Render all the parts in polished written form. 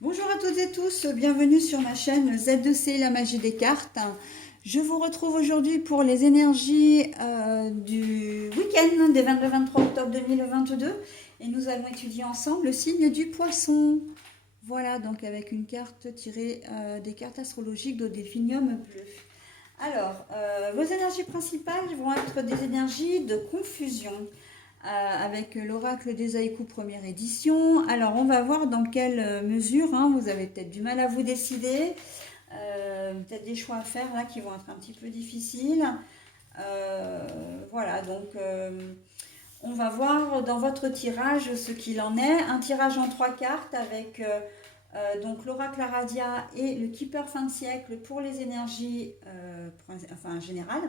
Bonjour à toutes et tous, bienvenue sur ma chaîne Z2C, la magie des cartes. Je vous retrouve aujourd'hui pour les énergies du week-end des 22-23 octobre 2022 et nous allons étudier ensemble le signe du poisson. Voilà, donc avec une carte tirée des cartes astrologiques de Delphinium bleu. Alors, vos énergies principales vont être des énergies de confusion avec l'oracle des haïkus première édition. Alors, on va voir dans quelle mesure vous avez peut-être du mal à vous décider, peut-être des choix à faire là qui vont être un petit peu difficiles. Voilà, donc on va voir dans votre tirage ce qu'il en est. Un tirage en 3 cartes avec donc l'oracle Aradia et le Keeper fin de siècle pour les énergies générales.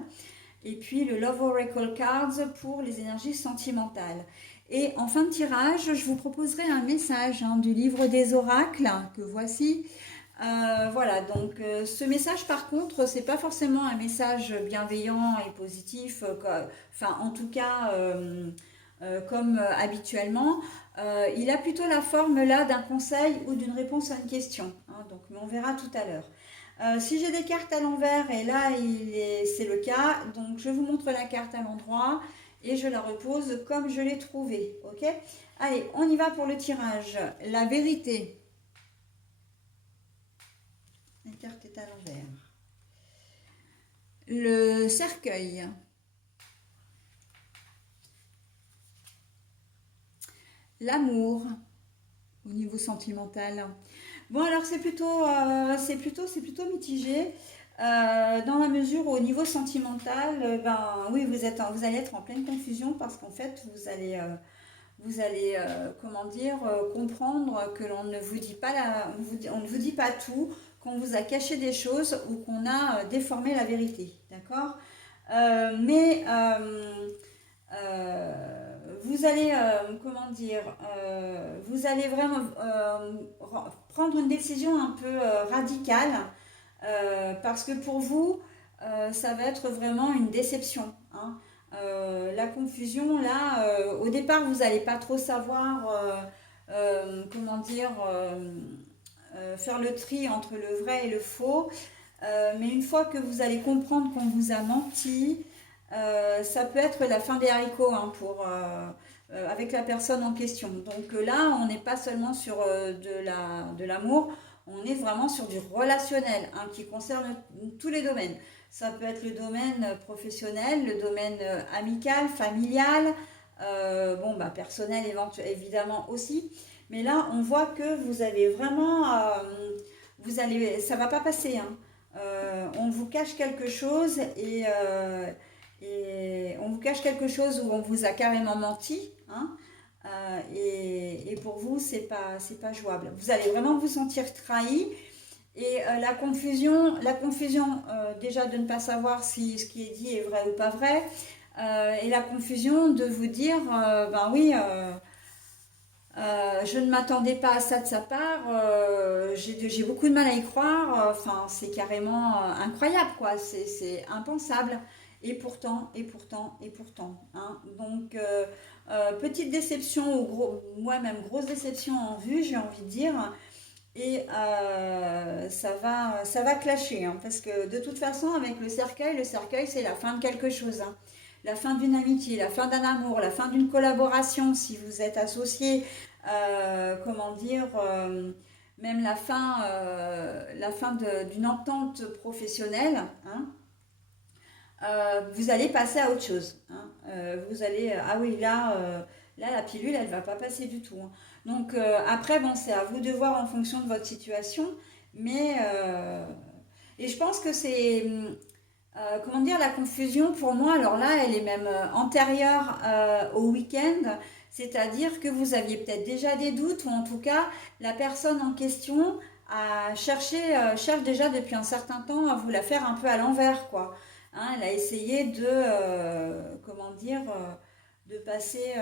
Et puis le Love Oracle Cards pour les énergies sentimentales. Et en fin de tirage, je vous proposerai un message du livre des oracles que voici. Voilà, donc ce message par contre, c'est pas forcément un message bienveillant et positif, enfin en tout cas comme habituellement. Il a plutôt la forme là d'un conseil ou d'une réponse à une question. Donc, mais on verra tout à l'heure. Si j'ai des cartes à l'envers, et là c'est le cas, donc je vous montre la carte à l'endroit et je la repose comme je l'ai trouvée. Ok. Allez, on y va pour le tirage. La vérité. La carte est à l'envers. Le cercueil. L'amour au niveau sentimental. Bon, alors c'est plutôt mitigé. Dans la mesure où au niveau sentimental, ben oui, vous allez être en pleine confusion parce qu'en fait, vous allez comment dire, comprendre que l'on ne vous dit pas on ne vous dit pas tout, qu'on vous a caché des choses ou qu'on a déformé la vérité, d'accord. Mais vous allez, comment dire, vous allez vraiment prendre une décision un peu radicale parce que pour vous, ça va être vraiment une déception. La confusion, là, au départ, vous n'allez pas trop savoir, comment dire, faire le tri entre le vrai et le faux. Mais une fois que vous allez comprendre qu'on vous a menti, ça peut être la fin des haricots avec la personne en question. Donc là, on n'est pas seulement sur de l'amour, on est vraiment sur du relationnel qui concerne tous les domaines. Ça peut être le domaine professionnel, le domaine amical, familial, bon, bah, personnel évidemment aussi. Mais là, on voit que vous avez vraiment, ça va pas passer. On vous cache quelque chose et on vous cache quelque chose où on vous a carrément menti. Et pour vous, c'est pas jouable. Vous allez vraiment vous sentir trahi. Et la confusion déjà de ne pas savoir si ce qui est dit est vrai ou pas vrai, et la confusion de vous dire, ben oui, je ne m'attendais pas à ça de sa part, j'ai beaucoup de mal à y croire, enfin c'est carrément incroyable quoi, c'est impensable. Et pourtant, et pourtant, et pourtant. Donc, petite déception, ou moi même grosse déception en vue, j'ai envie de dire. Et ça va clasher, parce que de toute façon, avec le cercueil, c'est la fin de quelque chose. La fin d'une amitié, la fin d'un amour, la fin d'une collaboration, si vous êtes associés, comment dire, même la fin d'une entente professionnelle. Vous allez passer à autre chose. Vous allez, ah oui, là, la pilule, elle va pas passer du tout. Donc après, bon, c'est à vous de voir en fonction de votre situation, mais et je pense que c'est, comment dire, la confusion pour moi. Alors là, elle est même antérieure au week-end, c'est-à-dire que vous aviez peut-être déjà des doutes, ou en tout cas, la personne en question cherche déjà depuis un certain temps à vous la faire un peu à l'envers, quoi. Elle a essayé de, comment dire, de passer,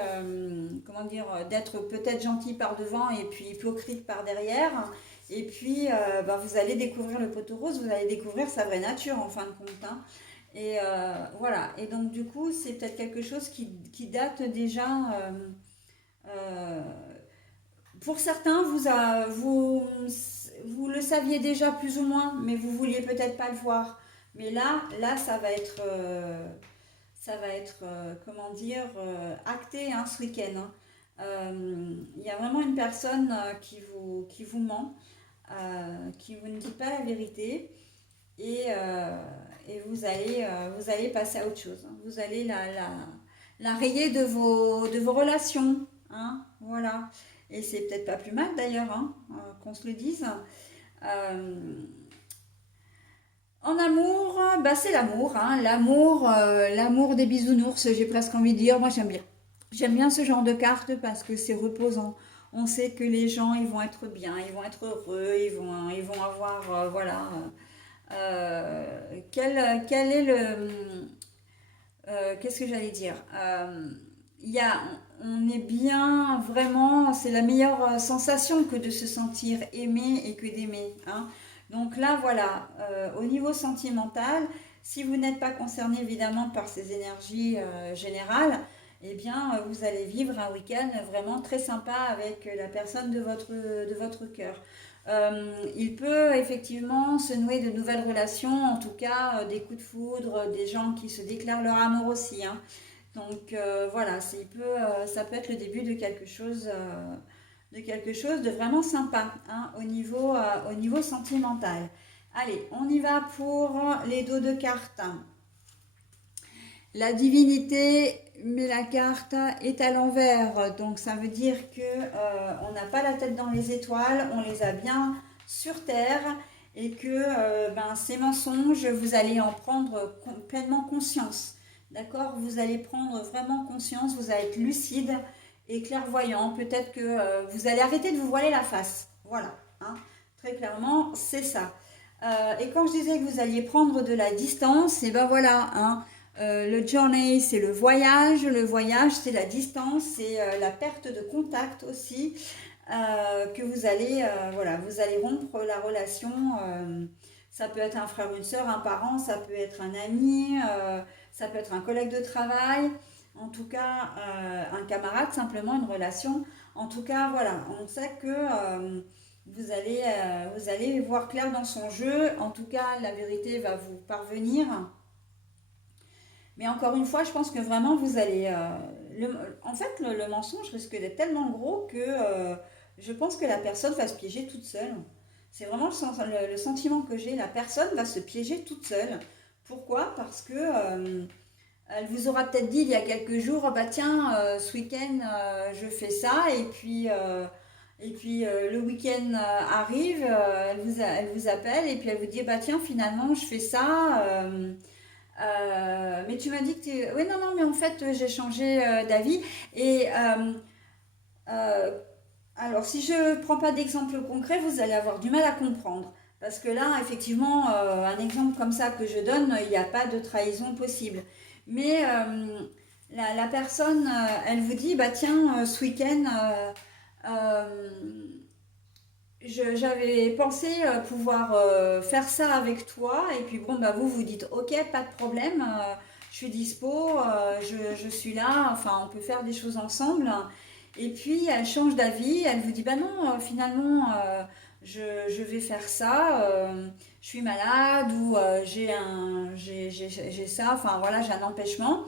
comment dire, d'être peut-être gentil par devant et puis hypocrite par derrière. Et puis, bah, vous allez découvrir le poteau rose, vous allez découvrir sa vraie nature en fin de compte. Et voilà. Et donc, du coup, c'est peut-être quelque chose qui date déjà, euh, Pour certains, vous le saviez déjà plus ou moins, mais vous vouliez peut-être pas le voir. Mais là, ça va être, comment dire, acté hein, ce week-end. Hein. Il y a vraiment une personne qui vous ment, qui vous ne dit pas la vérité, et, et vous allez passer à autre chose. Hein. Vous allez la rayer de vos relations. Hein, voilà. Et c'est peut-être pas plus mal d'ailleurs, hein, qu'on se le dise. Euh, En amour, bah c'est l'amour, hein. L'amour des bisounours, j'ai presque envie de dire. Moi j'aime bien. J'aime bien ce genre de carte parce que c'est reposant. On sait que les gens ils vont être bien, ils vont être heureux, ils vont avoir voilà. Quel est le qu'est-ce que j'allais dire il y a, on est bien vraiment, c'est la meilleure sensation que de se sentir aimé et que d'aimer. Hein. Donc là, voilà, au niveau sentimental, si vous n'êtes pas concerné évidemment par ces énergies générales, eh bien, vous allez vivre un week-end vraiment très sympa avec la personne de votre cœur. Il peut effectivement se nouer de nouvelles relations, en tout cas des coups de foudre, des gens qui se déclarent leur amour aussi. Hein. Donc voilà, ça peut être le début de quelque chose de vraiment sympa hein, au niveau sentimental. Allez, on y va pour les dos de cartes. La divinité, mais la carte est à l'envers. Donc ça veut dire que on n'a pas la tête dans les étoiles, on les a bien sur terre et que ben, ces mensonges, vous allez en prendre pleinement conscience. D'accord. Vous allez prendre vraiment conscience, vous allez être lucide et clairvoyant. Peut-être que vous allez arrêter de vous voiler la face. Voilà. Hein. Très clairement, c'est ça. Et quand je disais que vous alliez prendre de la distance, et ben voilà. Hein, le journey, c'est le voyage, c'est la distance, c'est la perte de contact aussi, que voilà, vous allez rompre la relation. Ça peut être un frère, une soeur, un parent, ça peut être un ami, ça peut être un collègue de travail, en tout cas un camarade, simplement une relation. En tout cas, voilà, on sait que vous allez voir clair dans son jeu. En tout cas, la vérité va vous parvenir. Mais encore une fois, je pense que vraiment vous allez. En fait, le mensonge risque d'être tellement gros que je pense que la personne va se piéger toute seule. C'est vraiment le sentiment que j'ai. La personne va se piéger toute seule. Pourquoi? Parce que elle vous aura peut-être dit il y a quelques jours, oh bah tiens, ce week-end je fais ça, et puis le week-end arrive, elle vous appelle, et puis elle vous dit bah tiens finalement je fais ça. Mais tu m'as dit que tu... Oui, non, non, mais en fait, j'ai changé d'avis. Et euh, alors, si je ne prends pas d'exemple concret, vous allez avoir du mal à comprendre. Parce que là, effectivement, un exemple comme ça que je donne, il n'y a pas de trahison possible. Mais la personne, elle vous dit, bah tiens, ce week-end, j'avais pensé pouvoir faire ça avec toi et puis bon bah vous vous dites ok pas de problème je suis dispo je suis là enfin on peut faire des choses ensemble et puis elle change d'avis elle vous dit bah non finalement je vais faire ça je suis malade ou j'ai ça enfin voilà j'ai un empêchement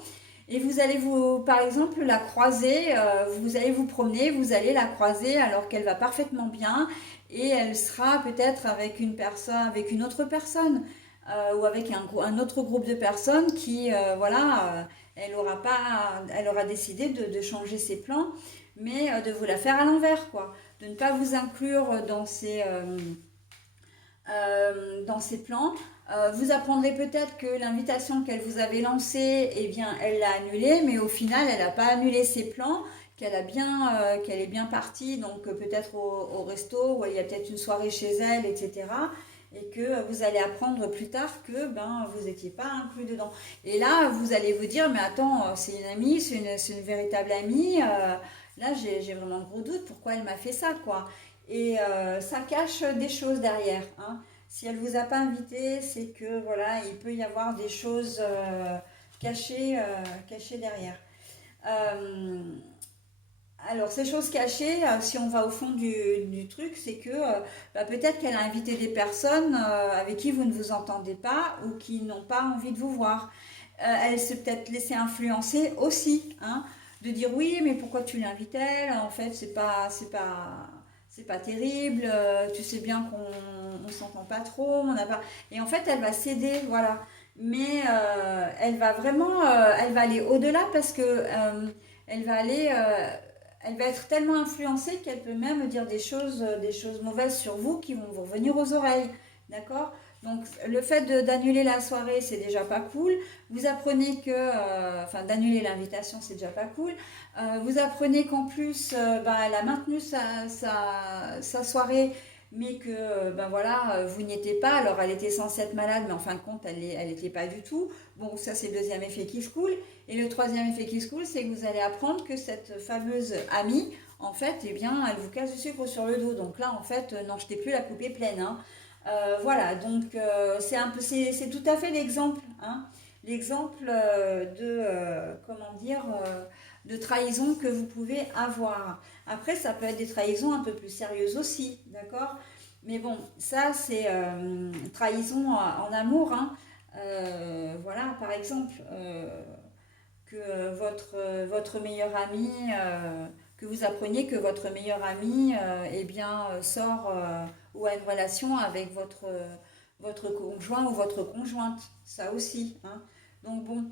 et vous allez vous, par exemple, la croiser, vous allez vous promener, vous allez la croiser alors qu'elle va parfaitement bien et elle sera peut-être avec une personne, avec une autre personne ou avec un autre groupe de personnes qui, voilà, elle aura décidé de changer ses plans, mais de vous la faire à l'envers, quoi, de ne pas vous inclure dans ses plans. Vous apprendrez peut-être que l'invitation qu'elle vous avait lancée, eh bien, elle l'a annulée, mais au final, elle n'a pas annulé ses plans, qu'elle est bien partie, donc peut-être au resto, ou il y a peut-être une soirée chez elle, etc. Et que vous allez apprendre plus tard que ben, vous n'étiez pas inclus dedans. Et là, vous allez vous dire, mais attends, c'est une amie, c'est une véritable amie. Là, j'ai vraiment de gros doutes, pourquoi elle m'a fait ça, quoi. Et ça cache des choses derrière. Hein. Si elle vous a pas invité, c'est que voilà, il peut y avoir des choses cachées derrière. Euh, Alors, ces choses cachées, si on va au fond du truc, c'est que bah, peut-être qu'elle a invité des personnes avec qui vous ne vous entendez pas ou qui n'ont pas envie de vous voir. Elle s'est peut-être laissée influencer aussi, hein, de dire oui, mais pourquoi tu l'invites elle? En fait, c'est pas terrible. Tu sais bien qu'on on s'entend pas trop, on n'a pas. Et en fait, elle va céder, voilà. Mais elle va vraiment, elle va aller au-delà parce que elle va aller, elle va être tellement influencée qu'elle peut même dire des choses mauvaises sur vous qui vont vous revenir aux oreilles. D'accord? Donc le fait d'annuler la soirée, c'est déjà pas cool. Vous apprenez que, enfin d'annuler l'invitation, c'est déjà pas cool. Vous apprenez qu'en plus, bah, elle a maintenu sa soirée, mais que, ben voilà, vous n'y étiez pas. Alors elle était censée être malade, mais en fin de compte, elle n'était pas du tout. Bon, ça c'est le deuxième effet qui se coule. Et le troisième effet qui se coule, c'est que vous allez apprendre que cette fameuse amie, en fait, eh bien, elle vous casse du sucre sur le dos. Donc là, en fait, n'en jetez plus la poupée pleine, hein. Voilà, donc c'est un peu, c'est tout à fait l'exemple, hein, l'exemple comment dire, de trahison que vous pouvez avoir. Après, ça peut être des trahisons un peu plus sérieuses aussi, d'accord? Mais bon, ça c'est trahison en amour, hein. Voilà, par exemple, que votre meilleur ami, que vous appreniez que votre meilleur ami eh bien, sort ou a une relation avec votre conjoint ou votre conjointe. Ça aussi, hein. Donc bon,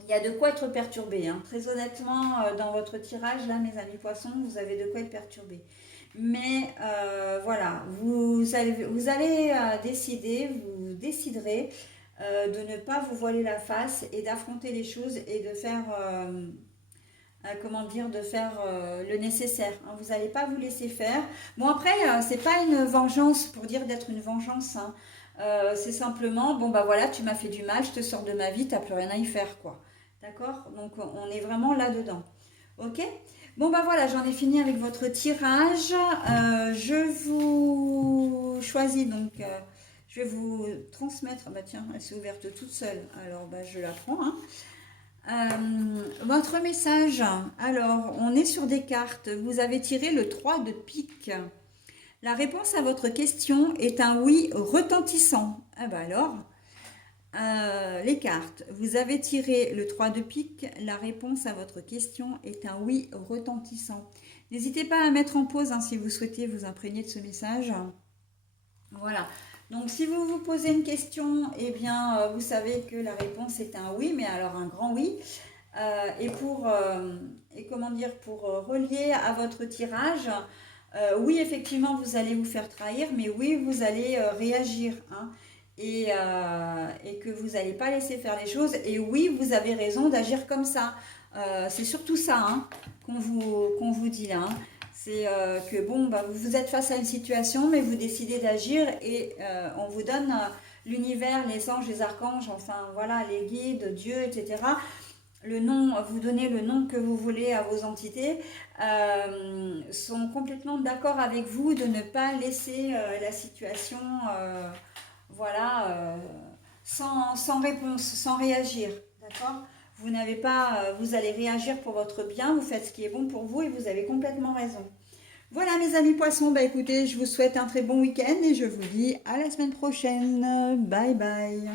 il y a de quoi être perturbé, hein. Très honnêtement, dans votre tirage, là, mes amis poissons, vous avez de quoi être perturbé. Mais voilà, vous allez décider, vous déciderez de ne pas vous voiler la face et d'affronter les choses et de faire, comment dire, de faire le nécessaire, hein. Vous n'allez pas vous laisser faire. Bon après, c'est pas une vengeance pour dire d'être une vengeance, hein. C'est simplement, bon bah voilà, tu m'as fait du mal, je te sors de ma vie, t'as plus rien à y faire, quoi. D'accord? Donc on est vraiment là-dedans. Ok? Bon bah voilà, j'en ai fini avec votre tirage. Je vous choisis donc, je vais vous transmettre. Ah bah tiens, elle s'est ouverte toute seule. Alors bah je la prends, hein. Votre message. Alors, on est sur des cartes. Vous avez tiré le 3 de pique. La réponse à votre question est un oui retentissant. Ah bah alors, les cartes. Vous avez tiré le 3 de pique. La réponse à votre question est un oui retentissant. N'hésitez pas à mettre en pause, hein, si vous souhaitez vous imprégner de ce message. Voilà. Donc, si vous vous posez une question, eh bien, vous savez que la réponse est un oui, mais alors un grand oui. Et comment dire, pour relier à votre tirage, oui, effectivement, vous allez vous faire trahir, mais oui, vous allez réagir, hein, et que vous n'allez pas laisser faire les choses. Et oui, vous avez raison d'agir comme ça. C'est surtout ça, hein, qu'on vous dit là, hein. C'est que bon, bah, vous êtes face à une situation, mais vous décidez d'agir et on vous donne l'univers, les anges, les archanges, enfin voilà, les guides, Dieu, etc. Le nom, vous donnez le nom que vous voulez à vos entités, sont complètement d'accord avec vous de ne pas laisser la situation, voilà, sans réponse, sans réagir, d'accord? Vous n'avez pas, vous allez réagir pour votre bien, vous faites ce qui est bon pour vous et vous avez complètement raison. Voilà mes amis poissons, bah écoutez, je vous souhaite un très bon week-end et je vous dis à la semaine prochaine. Bye bye.